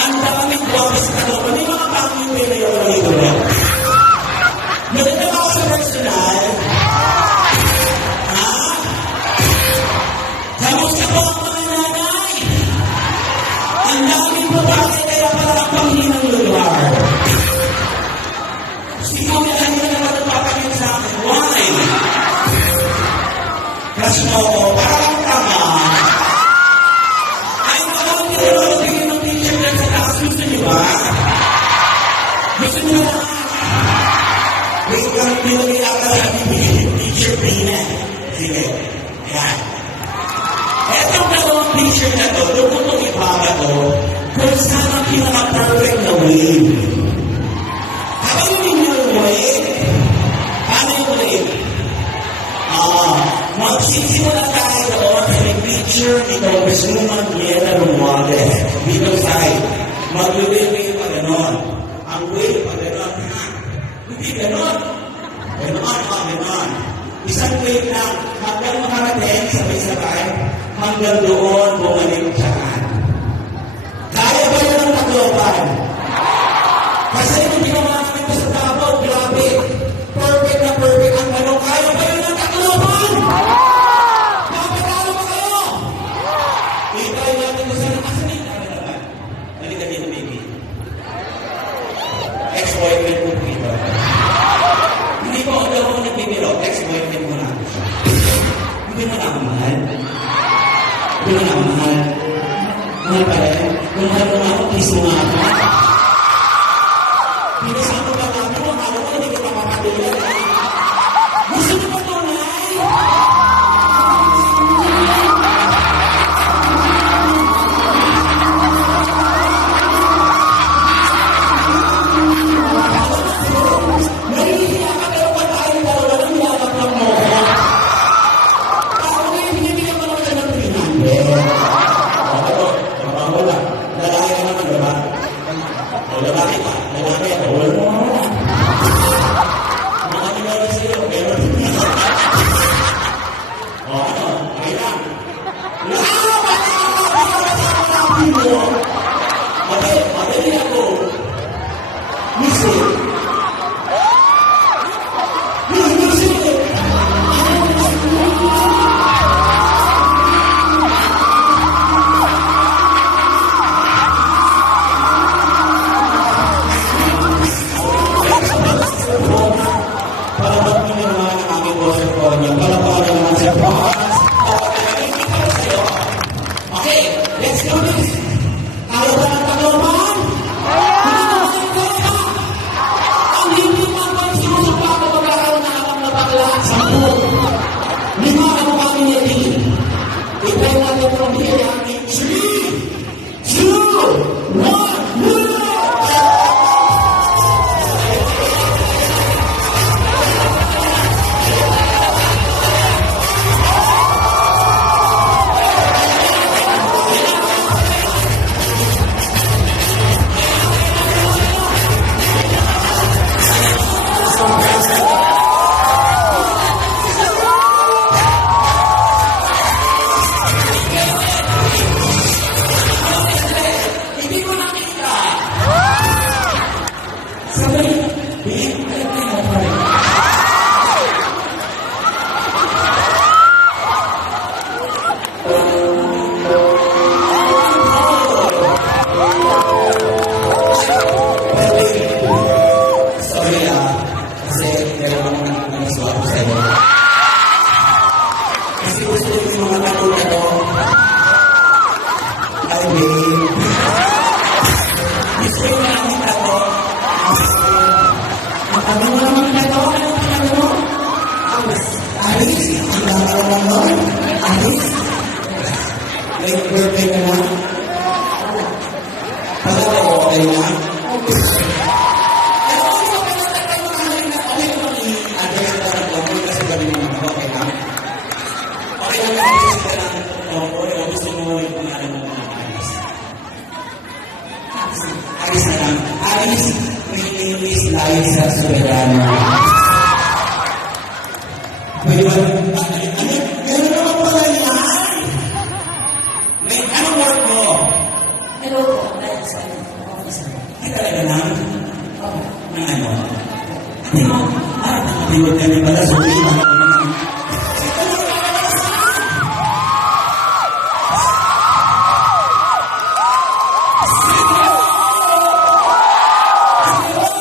Ang daming guwapis ka doon. Hindi mga pangin may nayo na ito na. Maganda ba ako sa personal? Ha? Kamusta po ang mga nanay? Ang daming babae kaya pala ang panghinang lugar. Siguro kanina naman nagpapagin sa akin. Why? Kasi mo ko, parang tama. Ay, parang hindi naman nagbigay ng t-shirt lang sa taas. Gusto niyo ba? Gusto niyo ba? Wait lang, nilagay ako sa bibigay ng t-shirt din eh. Sige. Ayan. Etong dalawang t-shirt na to, doon ko itong ibabato kung saan ang pinaka-perfect na wave. Habang yun yung wave, paano yung wave? Magsisimula tayo doon sa may picture ni Congresswoman Lieta Romualdez. Dito side. Mag-wave pa gano'n. Ang wave pa gano'n. Hindi gano'n. Gano'n. Isang wave lang. Hanggang makarating, sabay-sabay, hanggang doon bumalik saan. Kaya ba yun ang Tacloban? Kasi yung ginawa namin ko sa Davao, grabe. Perfect na perfect ang ano. Kaya ba yun ang Tacloban? Mapatalo ba kayo? Ikay natin ko sa nakasanin. Halika dito, baby. Ex-boyfriend ko dito. Hindi ko ako nagbibiro. Ex-boyfriend mo na. Hindi mo na ako mahal. Hindi mo na ako mahal. Mahal pa rin. Kung mahal mo ako, please mo nga ako. Pinasama ba namin mo? Ako ko, hindi kita mapatuloy. Gusto mo ba tunay? Nahihiya ka pero pa tayo dalawa ng nilagap lang mo. Ako na yung binibigyan mo naman ng 300. Wala. Lalaki ka naman, diba? O, lalaki ka. Lalaki ako. Wala mo. Mga tinawag sa'yo, pero o, ano? Okay lang. Okay, madali ako. Music. Okay, let's do this. Ayaw ba ng Tacloban? Hindi naman ang kaya. Ang hindi man ba sinusapa ko magkakaroon na akong napakla at 10. 5 ang kami niya din. Ipay natin from here. 3, 2, 1, move! Kasi gusto yung mga katulad ko. Ay, babe. Gusto yung namin ako. Ano mo naman ito? Ano mo? Aris? Ang dami naman nun? Aris? Late birthday ka na? Pagka ko okay na? Aris, my name is Liza Soberano. Pwede ba? Gano'n naman pala yan? Wait, anong work mo? Hello po, Liza. Pinod ka niya pala, sorry,